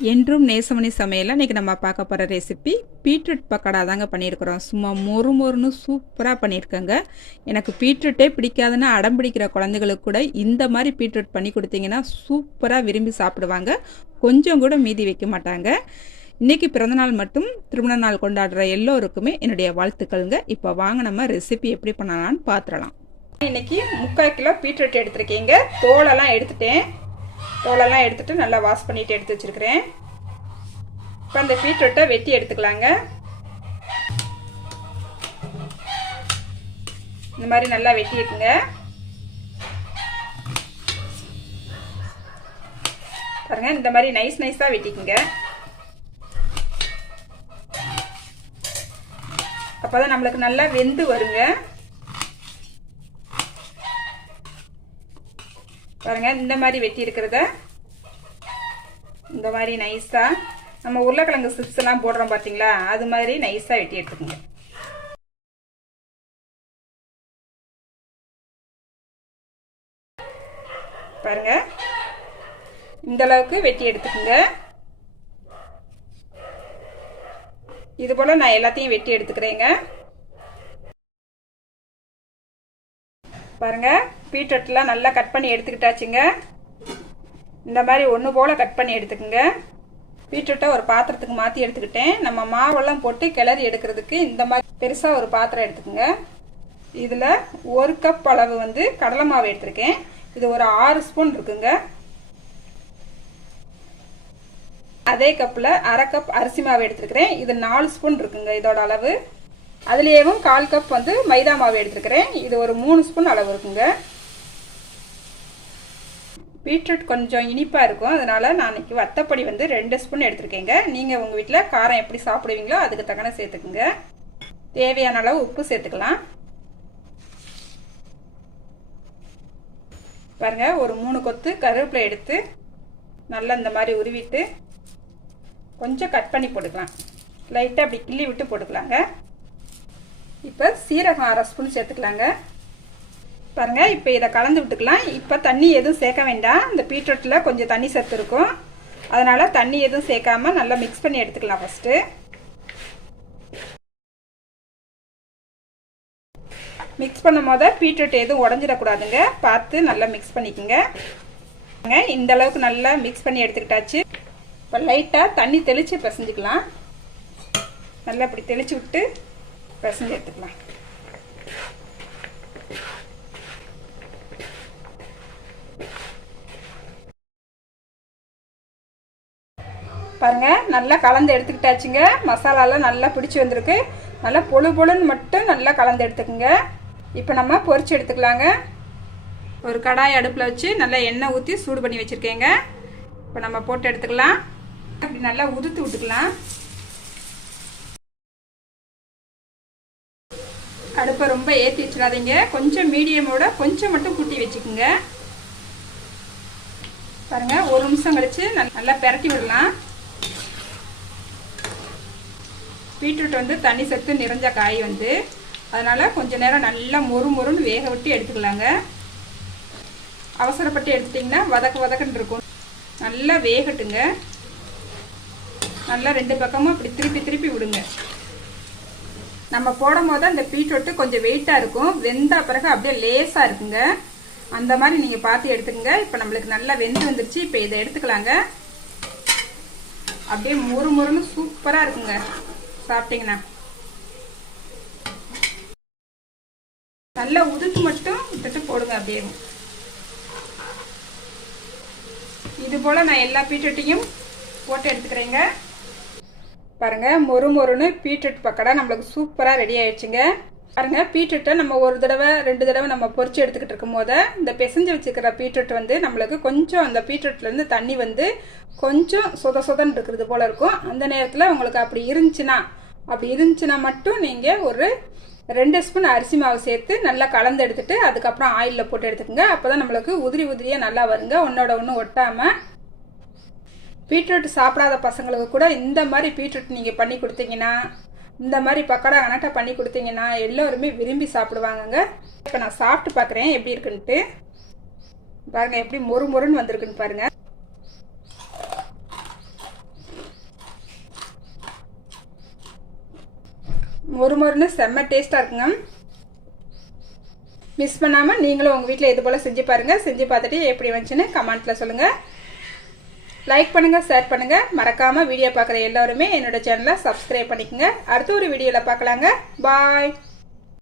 என்றும் நேசமணி சமையலில் இன்றைக்கி நம்ம பார்க்க போகிற ரெசிபி பீட்ரூட் பக்கோடா தாங்க பண்ணியிருக்கிறோம். சும்மா மொறு மொறுன்னு சூப்பராக பண்ணியிருக்கேங்க. எனக்கு பீட்ரூட்டே பிடிக்காதுன்னு அடம் பிடிக்கிற குழந்தைகளுக்கு கூட இந்த மாதிரி பீட்ரூட் பண்ணி கொடுத்தீங்கன்னா சூப்பராக விரும்பி சாப்பிடுவாங்க. கொஞ்சம் கூட மீதி வைக்க மாட்டாங்க. இன்றைக்கி பிறந்தநாள் மட்டும் திருமண நாள் கொண்டாடுற எல்லோருக்குமே என்னுடைய வாழ்த்துக்கள்ங்க. இப்போ வாங்க நம்ம ரெசிபி எப்படி பண்ணலான்னு பார்த்துடலாம். இன்றைக்கி 3/4 கிலோ பீட்ரூட் எடுத்துருக்கீங்க. தோலெல்லாம் எடுத்துட்டேன். தோலெல்லாம் எடுத்துட்டு நல்லா வாஷ் பண்ணிட்டு எடுத்து வச்சிருக்கிறேன். இப்போ அந்த பீட்ரூட்டை வெட்டி எடுத்துக்கலாங்க. இந்த மாதிரி நல்லா வெட்டிக்குங்க. பாருங்க, இந்த மாதிரி நைஸ் நைஸாக வெட்டிக்குங்க. அப்போதான் நம்மளுக்கு நல்லா வெந்து வருங்க. பாருங்க, இந்த மாதிரி வெட்டி இருக்கிறத இந்த மாதிரி நைஸா நம்ம உருளைக்கிழங்கு சிப்ஸ் எல்லாம் போடுறோம் பாத்தீங்களா, அது மாதிரி நைஸா வெட்டி எடுத்துக்கோங்க. பாருங்க, இந்த அளவுக்கு வெட்டி எடுத்துக்கோங்க. இது போல நான் எல்லாத்தையும் வெட்டி எடுத்துக்கிறேங்க. பாருங்க, பீட்ரூட்லாம் நல்லா கட் பண்ணி எடுத்துக்கிட்டாச்சுங்க. இந்த மாதிரி ஒன்று போல் கட் பண்ணி எடுத்துக்கோங்க. பீட்ரூட்டை ஒரு பாத்திரத்துக்கு மாற்றி எடுத்துக்கிட்டேன். நம்ம மாவெல்லாம் போட்டு கிளறி எடுக்கிறதுக்கு இந்த மாதிரி பெருசாக ஒரு பாத்திரம் எடுத்துக்கோங்க. இதில் 1 கப் அளவு கடலை மாவு எடுத்துருக்கேன். இது ஒரு 6 ஸ்பூன் இருக்குங்க. அதே கப்பில் 1/2 கப் அரிசி மாவு எடுத்துருக்கிறேன். இது 4 ஸ்பூன் இருக்குங்க இதோட அளவு. அதுலேயும் 1/4 கப் மைதா மாவு எடுத்துருக்கிறேன். இது ஒரு 3 ஸ்பூன் அளவு இருக்குங்க. பீட்ரூட் கொஞ்சம் இனிப்பாக இருக்கும், அதனால் நான் இன்னைக்கு வத்தப்பொடி 2 ஸ்பூன் எடுத்துருக்கேங்க. நீங்கள் உங்கள் வீட்டில் காரம் எப்படி சாப்பிடுவீங்களோ அதுக்கு தக்கன சேர்த்துக்குங்க. தேவையான அளவு உப்பு சேர்த்துக்கலாம். பாருங்கள், ஒரு 3 கொத்து கருவேப்பிலை எடுத்து நல்லா இந்த மாதிரி உருவிட்டு கொஞ்சம் கட் பண்ணி போட்டுக்கலாம். லைட்டாக அப்படி கிள்ளி விட்டு போட்டுக்கலாங்க. இப்போ சீரகம் 1/2 ஸ்பூன் சேர்த்துக்கலாங்க. பாருங்க, இப்போ இதை கலந்து விட்டுக்கலாம். இப்போ தண்ணி எதுவும் சேர்க்க வேண்டாம். இந்த பீட்ரூட்டில் கொஞ்சம் தண்ணி சத்து இருக்கும், அதனால தண்ணி எதுவும் சேர்க்காம நல்லா மிக்ஸ் பண்ணி எடுத்துக்கலாம். ஃபர்ஸ்ட்டு மிக்ஸ் பண்ணும் போது பீட்ரூட் எதுவும் உடஞ்சிடக்கூடாதுங்க, பார்த்து நல்லா மிக்ஸ் பண்ணிக்கோங்க. இந்த அளவுக்கு நல்லா மிக்ஸ் பண்ணி எடுத்துக்கிட்டாச்சு. இப்போ லைட்டாக தண்ணி தெளித்து பிசைஞ்சிக்கலாம். நல்லா இப்படி தெளித்து விட்டு பிசைஞ்சு எடுத்துக்கலாம். பாருங்க, நல்லா கலந்து எடுத்துக்கிட்டாச்சுங்க. மசாலாலாம் நல்லா பிடிச்சி வந்திருக்கு. நல்லா பொழு பொழுன்னு மட்டும் நல்லா கலந்து எடுத்துக்கோங்க. இப்போ நம்ம பொரிச்சு எடுத்துக்கலாங்க. ஒரு கடாய் அடுப்பில் வச்சு நல்லா எண்ணெய் ஊற்றி சூடு பண்ணி வச்சுருக்கேங்க. இப்போ நம்ம போட்டு எடுத்துக்கலாம். அப்படி நல்லா உதுத்து விட்டுக்கலாம். அடுப்பை ரொம்ப ஏற்றி வச்சிடாதீங்க, கொஞ்சம் மீடியமோட கொஞ்சம் மட்டும் கூட்டி வச்சுக்கோங்க. பாருங்க, ஒரு நிமிஷம் கழிச்சு நல்லா பெரட்டி விடலாம். பீட்ரூட் தண்ணி சத்து நிறைஞ்ச காய் அதனால கொஞ்ச நேரம் நல்லா மொறு மொறுன்னு வேக விட்டு எடுத்துக்கலாங்க. அவசரப்பட்டு எடுத்துட்டிங்கன்னா வதக்குன்னு இருக்கும். நல்லா வேகட்டுங்க. நல்லா 2 பக்கமும் இப்படி திருப்பி விடுங்க. நம்ம போடும் போது அந்த பீட்ரூட்டு கொஞ்சம் வெயிட்டாக இருக்கும், வெந்த பிறகு அப்படியே லேசாக இருக்குங்க. அந்த மாதிரி நீங்கள் பார்த்து எடுத்துக்கோங்க. இப்போ நம்மளுக்கு நல்லா வெந்து வந்துருச்சு. இப்போ இதை எடுத்துக்கலாங்க. அப்படியே மொறு மொறுன்னு சூப்பராக இருக்குங்க சாப்பிட்டீங்கன்னா. நல்லா உதுத்து மட்டும் விட்டுட்டு போடுங்க. அப்படியே இது போல் நான் எல்லா பீட்ரூட்டையும் போட்டு எடுத்துக்கிறேங்க. பாருங்க, மொறு மொறுன்னு பீட்ரூட் பக்கோடா நம்மளுக்கு சூப்பராக ரெடி ஆயிடுச்சுங்க. பாருங்க, பீட்ரூட்டை நம்ம 1 தடவை 2 தடவை நம்ம பொரிச்சு எடுத்துக்கிட்டு இருக்கும் போது இந்த பிசைஞ்சு வச்சுக்கிற பீட்ரூட் நம்மளுக்கு கொஞ்சம் அந்த பீட்ரூட்லேருந்து தண்ணி கொஞ்சம் சொதன்னு இருக்கிறது போல இருக்கும். அந்த நேரத்தில் உங்களுக்கு அப்படி இருந்துச்சுன்னா மட்டும் நீங்கள் ஒரு 2 ஸ்பூன் அரிசி மாவு சேர்த்து நல்லா கலந்து எடுத்துட்டு அதுக்கப்புறம் ஆயிலில் போட்டு எடுத்துக்கோங்க. அப்போ தான் நம்மளுக்கு உதிரியாக நல்லா வருங்க, ஒன்றோட ஒன்று ஒட்டாமல். பீட்ரூட் சாப்பிடாத பசங்களுக்கு கூட இந்த மாதிரி பீட்ரூட் நீங்கள் பண்ணி கொடுத்தீங்கன்னா, இந்த மாதிரி பக்கோடா கணட்டா பண்ணி கொடுத்தீங்கன்னா எல்லோருமே விரும்பி சாப்பிடுவாங்கங்க. இப்போ நான் சாப்பிட்டு பார்க்குறேன் எப்படி இருக்குன்ட்டு. பாருங்க எப்படி மொறு மொறுன்னு வந்திருக்குன்னு பாருங்க. மொறுமொறுன்னு செம்ம டேஸ்ட்டாக இருக்குங்க. மிஸ் பண்ணாமல் நீங்களும் உங்கள் வீட்டில் இது போல் செஞ்சு பாருங்கள். செஞ்சு பார்த்துட்டு எப்படி வந்துச்சுன்னு கமெண்ட்டில் சொல்லுங்கள். லைக் பண்ணுங்கள், ஷேர் பண்ணுங்கள். மறக்காமல் வீடியோ பார்க்குற எல்லோருமே என்னோடய சேனலை சப்ஸ்கிரைப் பண்ணிக்கோங்க. அடுத்த ஒரு வீடியோவில் பார்க்கலாங்க. பாய்.